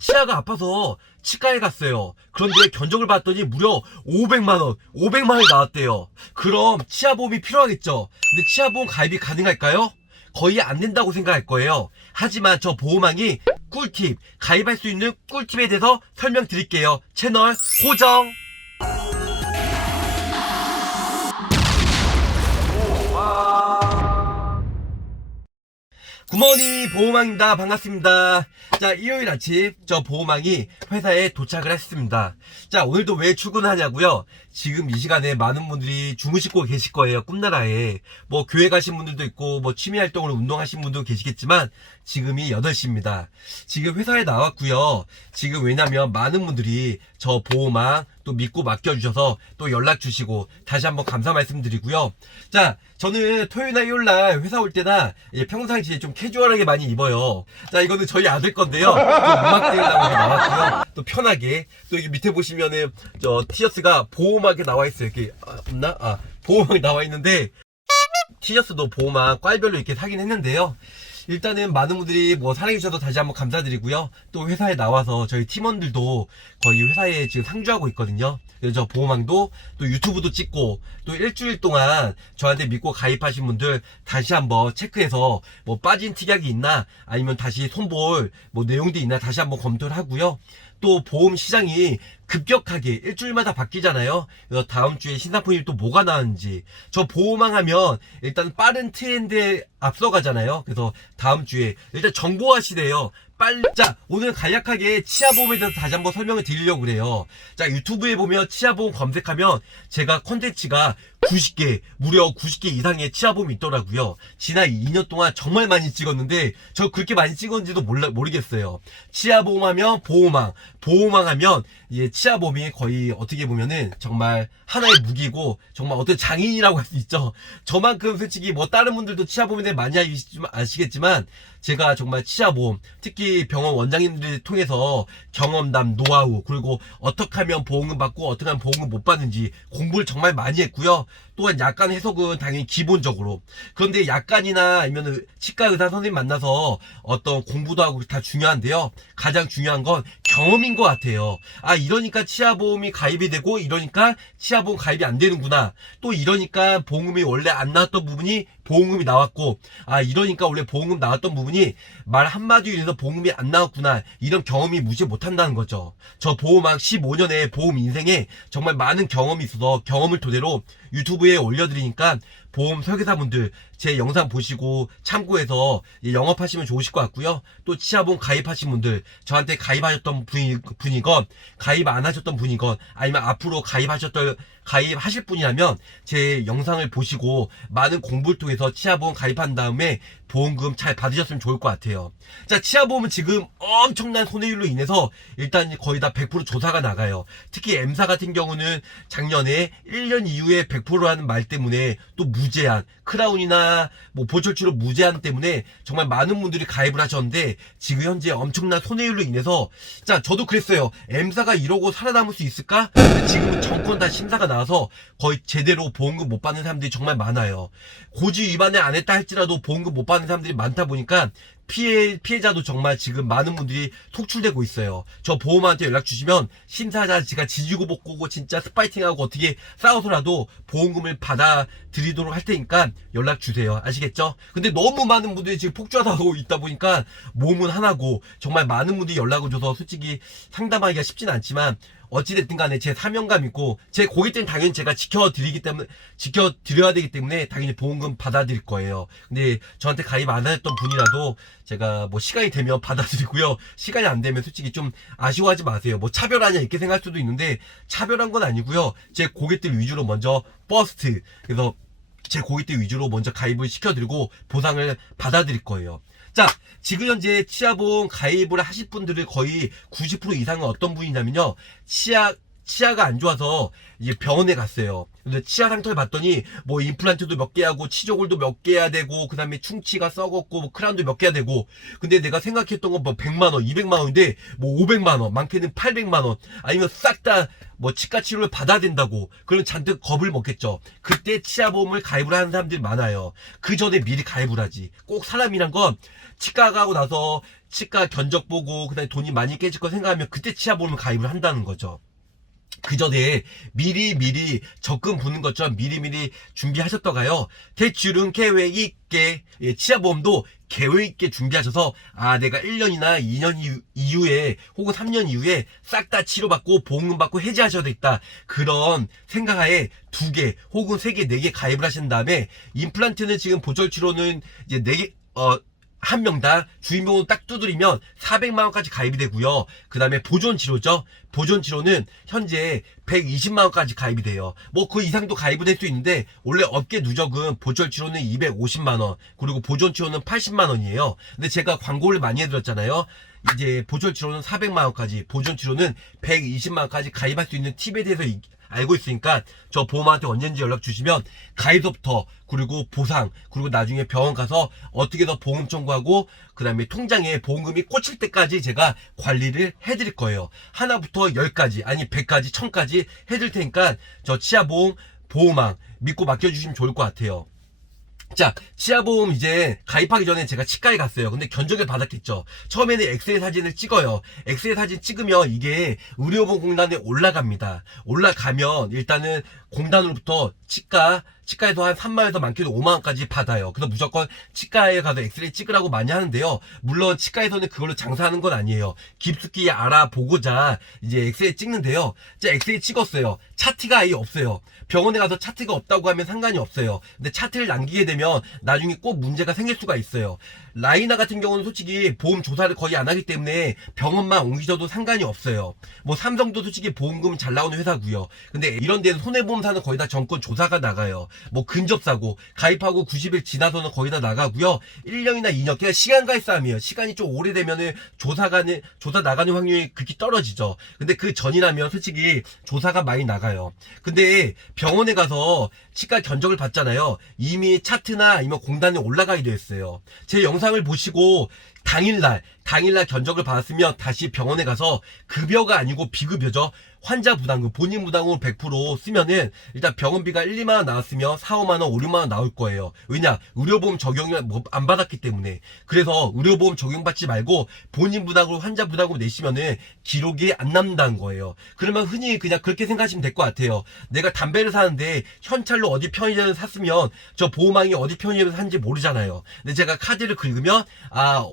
치아가 아파서 치과에 갔어요. 그런데 견적을 봤더니 무려 500만원이 나왔대요. 그럼 치아보험이 필요하겠죠. 근데 치아보험 가입이 가능할까요? 거의 안 된다고 생각할 거예요. 하지만 저 보호망이 꿀팁, 가입할 수 있는 꿀팁에 대해서 설명드릴게요. 채널 고정! 굿모닝, 보호망입니다. 반갑습니다. 자, 일요일 아침 저 보호망이 회사에 도착을 했습니다. 자, 오늘도 왜 출근하냐고요? 지금 이 시간에 많은 분들이 주무시고 계실 거예요. 꿈나라에. 뭐 교회 가신 분들도 있고 뭐 취미활동으로 운동하신 분도 계시겠지만 지금이 8시입니다. 지금 회사에 나왔고요. 지금 왜냐면 많은 분들이 저 보호망 또 믿고 맡겨주셔서 또 연락 주시고 다시 한번 감사 말씀드리고요. 자, 저는 토요일이나 일요일날 회사 올 때나 평상시에 좀 캐주얼하게 많이 입어요. 자, 이거는 저희 아들 건데요. 좀 음악 들으려고 나왔고요. 또 편하게. 또 여기 밑에 보시면은 저 티셔츠가 보호막에 나와 있어요. 이렇게 없나? 보호막이 나와 있는데 티셔츠도 보호막 꽈이별로 이렇게 사긴 했는데요. 일단은 많은 분들이 뭐 사랑해주셔서 다시 한번 감사드리고요. 또 회사에 나와서 저희 팀원들도 거의 회사에 지금 상주하고 있거든요. 그래서 저 보호망도 또 유튜브도 찍고 또 일주일 동안 저한테 믿고 가입하신 분들 다시 한번 체크해서 뭐 빠진 특약이 있나 아니면 다시 손볼 뭐 내용도 있나 다시 한번 검토를 하고요. 또 보험 시장이 급격하게 일주일마다 바뀌잖아요. 그래서 다음 주에 신상품이 또 뭐가 나왔는지 저 보호망 하면 일단 빠른 트렌드에 앞서가잖아요. 그래서 다음 주에 일단 정보화 시대예요. 빨리. 자, 오늘 간략하게 치아보험에 대해서 다시 한번 설명을 드리려고 그래요. 자, 유튜브에 보면 치아보험 검색하면 제가 콘텐츠가 90개, 무려 90개 이상의 치아보험이 있더라고요. 지난 2년 동안 정말 많이 찍었는데 저 그렇게 많이 찍었는지도 모르겠어요. 치아보험 하면 보호망, 보호망 하면 치아보험이 거의 어떻게 보면은 정말 하나의 무기고 정말 어떤 장인이라고 할 수 있죠. 저만큼 솔직히 뭐 다른 분들도 치아보험에 대해 많이 아시겠지만 제가 정말 치아보험, 특히 병원 원장님들 통해서 경험담, 노하우, 그리고 어떻게 하면 보험금 받고 어떻게 하면 보험금 못 받는지 공부를 정말 많이 했고요. 또한 약관 해석은 당연히 기본적으로. 그런데 약관이나 아니면 치과 의사 선생님 만나서 어떤 공부도 하고 다 중요한데요. 가장 중요한 건 경험인 것 같아요. 이러니까 치아보험이 가입이 되고 이러니까 치아보험 가입이 안 되는구나. 또 이러니까 보험금이 원래 안 나왔던 부분이 보험금이 나왔고 이러니까 원래 보험금 나왔던 부분이 말 한마디로 인해서 보험금이 안 나왔구나. 이런 경험이 무시 못한다는 거죠. 저 보험학 15년의 보험 인생에 정말 많은 경험이 있어서 경험을 토대로 유튜브에 올려드리니까 보험 설계사분들 제 영상 보시고 참고해서 영업하시면 좋으실 것 같고요. 또 치아보험 가입하신 분들 저한테 가입하셨던 분이건 가입 안 하셨던 분이건 아니면 앞으로 가입하실 분이라면 제 영상을 보시고 많은 공부를 통해서 치아보험 가입한 다음에 보험금 잘 받으셨으면 좋을 것 같아요. 자, 치아보험은 지금 엄청난 손해율로 인해서 일단 거의 다 100% 조사가 나가요. 특히 M사 같은 경우는 작년에 1년 이후에 100%라는 말 때문에 또 무제한, 크라운이나 뭐 보철치료 무제한 때문에 정말 많은 분들이 가입을 하셨는데 지금 현재 엄청난 손해율로 인해서 자, 저도 그랬어요. M사가 이러고 살아남을 수 있을까? 근데 지금은 정권 다 심사가 나와서 거의 제대로 보험금 못 받는 사람들이 정말 많아요. 고지 위반을 안 했다 할지라도 보험금 못 받는 사람들이 많다 보니까 피해자도 정말 지금 많은 분들이 속출되고 있어요. 저 보험한테 연락 주시면 심사자 제가 지지고 볶고 진짜 스파이팅하고 어떻게 싸워서라도 보험금을 받아드리도록 할 테니까 연락 주세요. 아시겠죠? 근데 너무 많은 분들이 지금 폭주하고 있다 보니까 몸은 하나고 정말 많은 분들이 연락을 줘서 솔직히 상담하기가 쉽진 않지만 어찌됐든 간에 제 사명감 있고 제 고객들은 당연히 제가 지켜드려야 되기 때문에 당연히 보험금 받아들일 거예요. 근데 저한테 가입 안 하셨던 분이라도 제가 뭐 시간이 되면 받아드리고요. 시간이 안 되면 솔직히 좀 아쉬워하지 마세요. 뭐 차별하냐 이렇게 생각할 수도 있는데 차별한 건 아니고요. 제 고객들 위주로 먼저 버스트, 그래서 제 고객들 위주로 먼저 가입을 시켜드리고 보상을 받아드릴 거예요. 자, 지금 현재 치아보험 가입을 하실 분들의 거의 90% 이상은 어떤 분이냐면요. 치아가 안 좋아서 이제 병원에 갔어요. 근데 치아 상태를 봤더니 뭐 임플란트도 몇 개 하고 치조골도 몇 개 해야 되고 그 다음에 충치가 썩었고 뭐 크라운도 몇 개 해야 되고. 근데 내가 생각했던 건 뭐 100만원 200만원인데 뭐 500만원 많게는 800만원 아니면 싹 다 뭐 치과 치료를 받아야 된다고. 그럼 잔뜩 겁을 먹겠죠. 그때 치아보험을 가입을 하는 사람들이 많아요. 그 전에 미리 가입을 하지. 꼭 사람이란 건 치과 가고 나서 치과 견적 보고 그다음에 돈이 많이 깨질 거 생각하면 그때 치아보험을 가입을 한다는 거죠. 그 전에 미리 적금 부는 것처럼 미리 준비하셨다가요. 대출은 계획 있게, 치아보험도 계획 있게 준비하셔서 내가 1년이나 2년 이후에 혹은 3년 이후에 싹 다 치료받고 보험금 받고 해지하셔야 되겠다. 그런 생각하에 2개 혹은 3개, 4개 가입을 하신 다음에 임플란트는 지금 보철치료는 이제 4개 한 명당 주인공은 딱 두드리면 400만원까지 가입이 되고요. 그 다음에 보존치료죠. 보존치료는 현재 120만원까지 가입이 돼요. 뭐 그 이상도 가입이 될 수 있는데 원래 업계 누적은 보철치료는 250만원 그리고 보존치료는 80만원이에요. 근데 제가 광고를 많이 해드렸잖아요. 이제 보철치료는 400만원까지 보존치료는 120만원까지 가입할 수 있는 팁에 대해서 알고 있으니까 저 보험한테 언제든지 연락 주시면 가입부터 그리고 보상 그리고 나중에 병원 가서 어떻게 더 보험 청구하고 그 다음에 통장에 보험금이 꽂힐 때까지 제가 관리를 해드릴 거예요. 하나부터 10가지 아니 100가지 1000까지 해드릴 테니까 저 치아보험 보험왕 믿고 맡겨주시면 좋을 것 같아요. 자, 치아보험 이제 가입하기 전에 제가 치과에 갔어요. 근데 견적을 받았겠죠. 처음에는 엑스레이 사진을 찍어요. 엑스레이 사진 찍으면 이게 의료보험공단에 올라갑니다. 올라가면 일단은 공단으로부터 치과에서 한 3만원에서 많게는 5만원까지 받아요. 그래서 무조건 치과에 가서 엑스레이 찍으라고 많이 하는데요. 물론 치과에서는 그걸로 장사하는 건 아니에요. 깊숙이 알아보고자 이제 엑스레이 찍는데요. 자, 엑스레이 찍었어요. 차트가 아예 없어요. 병원에 가서 차트가 없다고 하면 상관이 없어요. 근데 차트를 남기게 되면 나중에 꼭 문제가 생길 수가 있어요. 라이나 같은 경우는 솔직히 보험 조사를 거의 안 하기 때문에 병원만 옮기셔도 상관이 없어요. 뭐 삼성도 솔직히 보험금 잘 나오는 회사고요. 근데 이런 데는 손해보험사는 거의 다 정권 조사가 나가요. 뭐 근접사고 가입하고 90일 지나서는 거의 다 나가고요. 1년이나 2년 그냥 시간과의 싸움이에요. 시간이 좀 오래되면은 조사 나가는 확률이 그렇게 떨어지죠. 근데 그 전이라면 솔직히 조사가 많이 나가요. 근데 병원에 가서 치과 견적을 받잖아요. 이미 차트나 아니면 공단에 올라가게 되어 있어요. 제 영상을 보시고 당일날 견적을 받았으면 다시 병원에 가서 급여가 아니고 비급여죠. 환자 부담금, 본인 부담금 100% 쓰면은 일단 병원비가 1, 2만원 나왔으면 4, 5만원, 5, 6만원 나올 거예요. 왜냐? 의료보험 적용을 안 받았기 때문에. 그래서 의료보험 적용받지 말고 본인 부담으로 환자 부담금 내시면은 기록이 안 남는다는 거예요. 그러면 흔히 그냥 그렇게 생각하시면 될 것 같아요. 내가 담배를 사는데 현찰로 어디 편의점에서 샀으면 저 보호망이 어디 편의점에서 샀는지 모르잖아요. 근데 제가 카드를 긁으면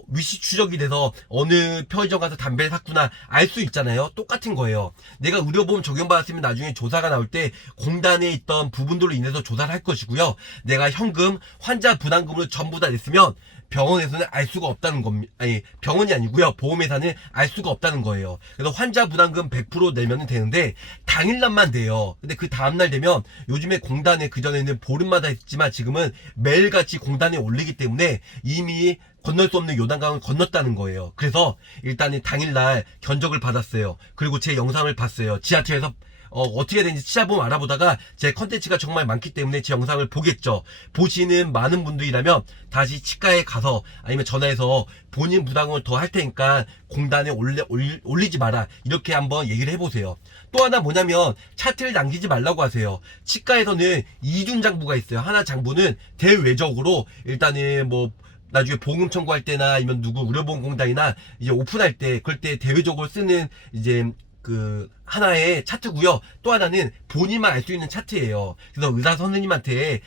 위치 추적이 돼서 어느 편의점 가서 담배를 샀구나 알 수 있잖아요. 똑같은 거예요. 내가 의료보험 적용받았으면 나중에 조사가 나올 때 공단에 있던 부분들로 인해서 조사를 할 것이고요. 내가 현금, 환자 부담금으로 전부 다 냈으면 병원에서는 알 수가 없다는 겁니다. 아니, 병원이 아니고요. 보험회사는 알 수가 없다는 거예요. 그래서 환자 부담금 100% 내면 되는데 당일날만 돼요. 근데 그 다음날 되면 요즘에 공단에 그전에는 보름마다 했지만 지금은 매일같이 공단에 올리기 때문에 이미 건널 수 없는 요단강을 건넜다는 거예요. 그래서 일단은 당일날 견적을 받았어요. 그리고 제 영상을 봤어요. 지하철에서 어떻게 되는지 치아보험 알아보다가 제 컨텐츠가 정말 많기 때문에 제 영상을 보겠죠. 보시는 많은 분들이라면 다시 치과에 가서 아니면 전화해서 본인 부담금을 더 할 테니까 공단에 올리지 마라 이렇게 한번 얘기를 해보세요. 또 하나 뭐냐면 차트를 남기지 말라고 하세요. 치과에서는 이중 장부가 있어요. 하나 장부는 대외적으로 일단은 뭐 나중에 보험 청구할 때나 아니면 누구 의료보험공단이나 이제 오픈할 때 그럴 때 대외적으로 쓰는 이제 그 하나의 차트고요. 또 하나는 본인만 알 수 있는 차트예요. 그래서 의사 선생님한테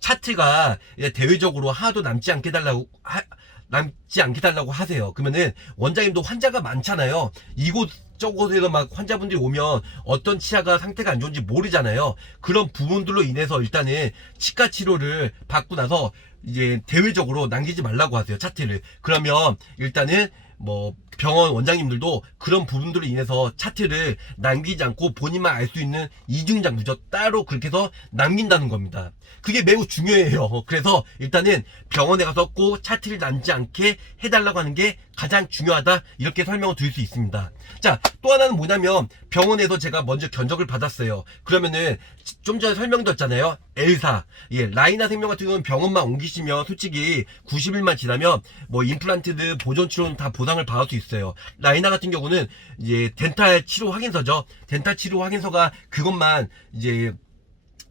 차트가 대외적으로 하나도 남지 않게 달라고 하세요. 그러면은 원장님도 환자가 많잖아요. 이곳저곳에서 막 환자분들이 오면 어떤 치아가 상태가 안 좋은지 모르잖아요. 그런 부분들로 인해서 일단은 치과 치료를 받고 나서 이제 대외적으로 남기지 말라고 하세요. 차트를. 그러면 일단은 뭐 병원 원장님들도 그런 부분들로 인해서 차트를 남기지 않고 본인만 알 수 있는 이중장부죠. 따로 그렇게 해서 남긴다는 겁니다. 그게 매우 중요해요. 그래서 일단은 병원에 가서 꼭 차트를 남지 않게 해달라고 하는 게 가장 중요하다, 이렇게 설명을 드릴 수 있습니다. 자, 또 하나는 뭐냐면 병원에서 제가 먼저 견적을 받았어요. 그러면은 좀 전에 설명드렸잖아요. L사, 라이나 생명 같은 경우는 병원만 옮기시면 솔직히 90일만 지나면 뭐 임플란트든 보존 치료는 다 보상을 받을 수 있어요. 라이나 같은 경우는 이제 덴탈 치료 확인서죠. 덴탈 치료 확인서가 그것만 이제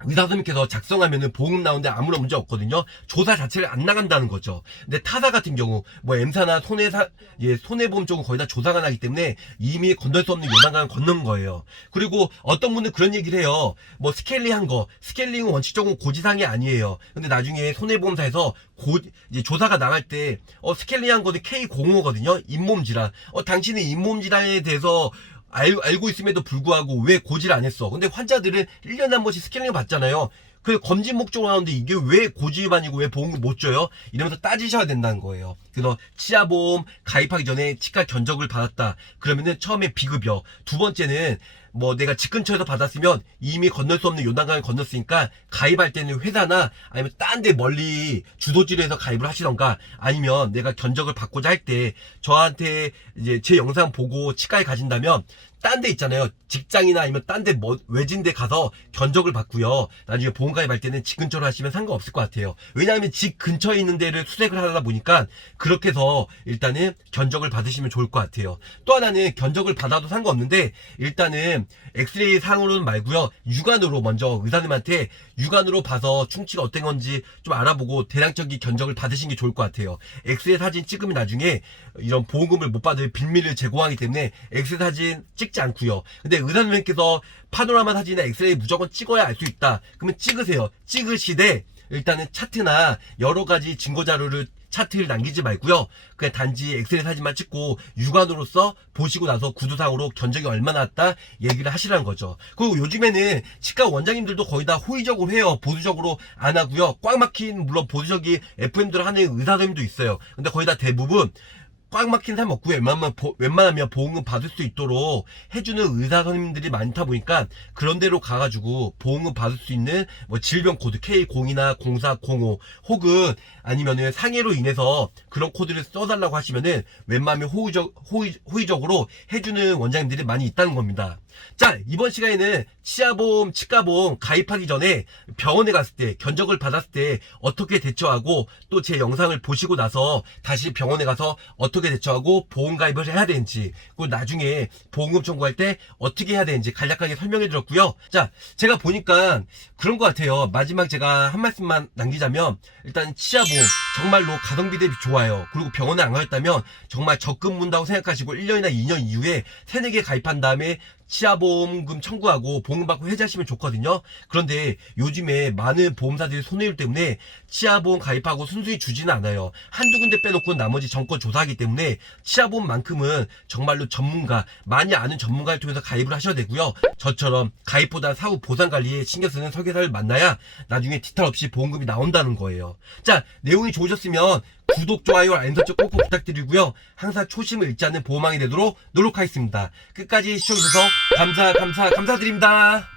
의사 선생님께서 작성하면은 보험 나오는데 아무런 문제 없거든요. 조사 자체를 안 나간다는 거죠. 근데 타사 같은 경우 뭐 M사나 손해보험 쪽은 거의 다 조사가 나기 때문에 이미 건널 수 없는 요단강을 건넌 거예요. 그리고 어떤 분은 그런 얘기를 해요. 뭐 스케일링은 원칙적으로 고지사항이 아니에요. 근데 나중에 손해보험사에서 이제 조사가 나갈 때 스케일링한 거는 K05거든요. 잇몸 질환. 당신은 잇몸 질환에 대해서 알고 있음에도 불구하고 왜 고지를 안 했어? 근데 환자들은 1년에 한 번씩 스캐닝을 받잖아요. 그 검진 목적으로 하는데 이게 왜 고지 위반이고 왜 보험을 못 줘요? 이러면서 따지셔야 된다는 거예요. 그래서 치아보험 가입하기 전에 치과 견적을 받았다. 그러면은 처음에 비급여. 두 번째는 뭐 내가 집 근처에서 받았으면 이미 건널 수 없는 요단강을 건넜으니까 가입할 때는 회사나 아니면 딴 데 멀리 주소지로 해서 가입을 하시던가, 아니면 내가 견적을 받고자 할 때 저한테 이제 제 영상 보고 치과에 가신다면 딴 데 있잖아요. 직장이나 아니면 딴 데 외진 데 가서 견적을 받고요. 나중에 보험 가입할 때는 집 근처로 하시면 상관없을 것 같아요. 왜냐하면 집 근처에 있는 데를 수색을 하다 보니까 그렇게 해서 일단은 견적을 받으시면 좋을 것 같아요. 또 하나는 견적을 받아도 상관없는데 일단은 엑스레이 상으로는 말고요. 육안으로 먼저 의사님한테 육안으로 봐서 충치가 어떤 건지 좀 알아보고 대량적인 견적을 받으시는 게 좋을 것 같아요. 엑스레이 사진 찍으면 나중에 이런 보험금을 못 받을 빌미를 제공하기 때문에 엑스레이 사진 찍지 않고요. 근데 의사선생님께서 파노라마 사진이나 엑스레이 무조건 찍어야 알 수 있다. 그러면 찍으세요. 찍으시되 일단은 차트나 여러 가지 증거 자료를 차트를 남기지 말고요. 그냥 단지 엑스레이 사진만 찍고 육안으로서 보시고 나서 구두상으로 견적이 얼마나 왔다 얘기를 하시라는 거죠. 그리고 요즘에는 치과 원장님들도 거의 다 호의적으로 해요. 보수적으로 안 하고요. 꽉 막힌, 물론 보수적인 FM들 하는 의사 선생님도 있어요. 근데 거의 다 대부분 꽉 막힌 사람 없고요. 웬만하면 보험금 받을 수 있도록 해주는 의사 선생님들이 많다 보니까 그런 데로 가가지고 보험금 받을 수 있는 뭐 질병 코드 K0이나 0405 혹은 아니면은 상해로 인해서 그런 코드를 써달라고 하시면은 웬만하면 호의적으로 해주는 원장님들이 많이 있다는 겁니다. 자, 이번 시간에는 치아보험, 치과보험 가입하기 전에 병원에 갔을 때, 견적을 받았을 때 어떻게 대처하고, 또 제 영상을 보시고 나서 다시 병원에 가서 어떻게 대처하고 보험 가입을 해야 되는지, 그리고 나중에 보험금 청구할 때 어떻게 해야 되는지 간략하게 설명해 드렸고요. 자, 제가 보니까 그런 것 같아요. 마지막 제가 한 말씀만 남기자면, 일단 치아보험 정말로 가성비 대비 좋아요. 그리고 병원에 안 가셨다면 정말 적금 문다고 생각하시고 1년이나 2년 이후에 3, 4개 가입한 다음에 치아보험금 청구하고 보험금 받고 해지하시면 좋거든요. 그런데 요즘에 많은 보험사들이 손해율 때문에 치아보험 가입하고 순수히 주지는 않아요. 한두 군데 빼놓고 나머지 정권 조사하기 때문에 치아보험만큼은 정말로 전문가, 많이 아는 전문가를 통해서 가입을 하셔야 되고요. 저처럼 가입보다 사후 보상관리에 신경 쓰는 설계사를 만나야 나중에 뒤탈 없이 보험금이 나온다는 거예요. 자, 내용이 좋으셨으면 구독, 좋아요, 알림 설정 꼭꼭 부탁드리고요. 항상 초심을 잃지 않는 보험왕이 되도록 노력하겠습니다. 끝까지 시청해주셔서 감사드립니다.